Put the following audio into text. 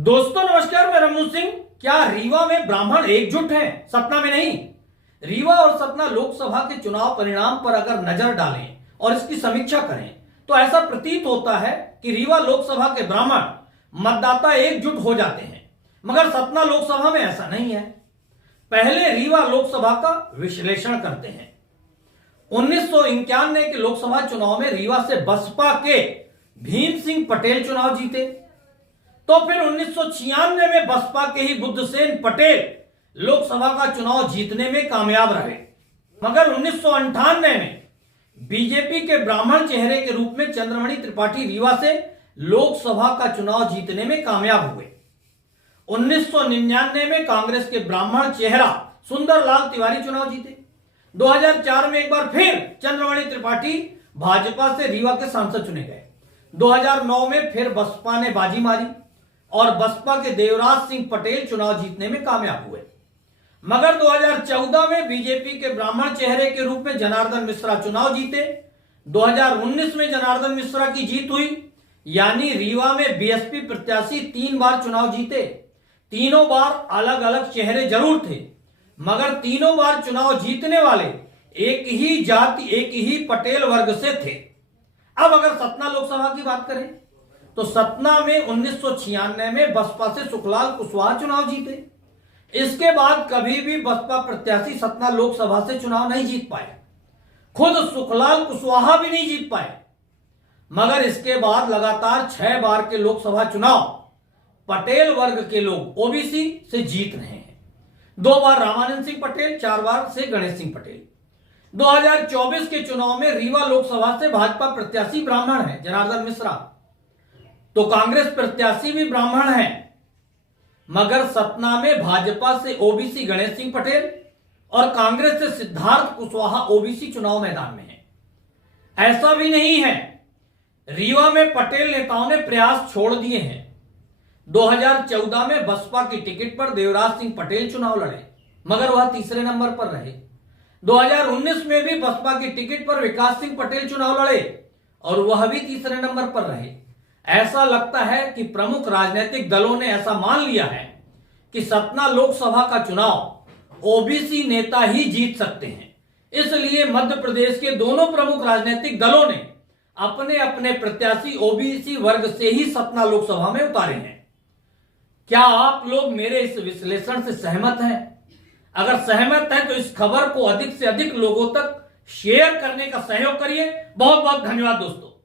दोस्तों नमस्कार, मैं रमनू सिंह। क्या रीवा में ब्राह्मण एकजुट हैं, सतना में नहीं? रीवा और सतना लोकसभा के चुनाव परिणाम पर अगर नजर डालें और इसकी समीक्षा करें तो ऐसा प्रतीत होता है कि रीवा लोकसभा के ब्राह्मण मतदाता एकजुट हो जाते हैं, मगर सतना लोकसभा में ऐसा नहीं है। पहले रीवा लोकसभा का विश्लेषण करते हैं। 1991 के लोकसभा चुनाव में रीवा से बसपा के भीम सिंह पटेल चुनाव जीते, तो फिर 1996 में बसपा के ही बुद्धसेन पटेल लोकसभा का चुनाव जीतने में कामयाब रहे, मगर 1998 में बीजेपी के ब्राह्मण चेहरे के रूप में चंद्रमणि त्रिपाठी रीवा से लोकसभा का चुनाव जीतने में कामयाब हुए। 1999 में कांग्रेस के ब्राह्मण चेहरा सुंदरलाल तिवारी चुनाव जीते। 2004 में एक बार फिर चंद्रमणि त्रिपाठी भाजपा से रीवा के सांसद चुने गए। 2009 में फिर बसपा ने बाजी मारी और बसपा के देवराज सिंह पटेल चुनाव जीतने में कामयाब हुए, मगर 2014 में बीजेपी के ब्राह्मण चेहरे के रूप में जनार्दन मिश्रा चुनाव जीते। 2019 में जनार्दन मिश्रा की जीत हुई, यानी रीवा में बीएसपी प्रत्याशी 3 बार चुनाव जीते। तीनों बार अलग अलग चेहरे जरूर थे, मगर तीनों बार चुनाव जीतने वाले एक ही जाति, एक ही पटेल वर्ग से थे। अब अगर सतना लोकसभा की बात करें तो सतना में 1996 में बसपा से सुखलाल कुशवाहा चुनाव जीते। इसके बाद कभी भी बसपा प्रत्याशी सतना लोकसभा से चुनाव नहीं जीत पाए, खुद सुखलाल कुशवाहा भी नहीं जीत पाए, मगर इसके बाद लगातार 6 बार के लोकसभा चुनाव पटेल वर्ग के लोग ओबीसी से जीत रहे हैं। 2 बार रामानंद सिंह पटेल, 4 बार से गणेश सिंह पटेल। 2024 के चुनाव में रीवा लोकसभा से भाजपा प्रत्याशी ब्राह्मण है जनार्दन मिश्रा, तो कांग्रेस प्रत्याशी भी ब्राह्मण है, मगर सतना में भाजपा से ओबीसी गणेश सिंह पटेल और कांग्रेस से सिद्धार्थ कुशवाहा ओबीसी चुनाव मैदान में है। ऐसा भी नहीं है, रीवा में पटेल नेताओं ने प्रयास छोड़ दिए हैं। 2014 में बसपा की टिकट पर देवराज सिंह पटेल चुनाव लड़े, मगर वह तीसरे नंबर पर रहे। 2019 में भी बसपा की टिकट पर विकास सिंह पटेल चुनाव लड़े और वह भी तीसरे नंबर पर रहे। ऐसा लगता है कि प्रमुख राजनीतिक दलों ने ऐसा मान लिया है कि सतना लोकसभा का चुनाव ओबीसी नेता ही जीत सकते हैं, इसलिए मध्य प्रदेश के दोनों प्रमुख राजनीतिक दलों ने अपने अपने प्रत्याशी ओबीसी वर्ग से ही सतना लोकसभा में उतारे हैं। क्या आप लोग मेरे इस विश्लेषण से सहमत हैं? अगर सहमत हैं तो इस खबर को अधिक से अधिक लोगों तक शेयर करने का सहयोग करिए। बहुत बहुत धन्यवाद दोस्तों।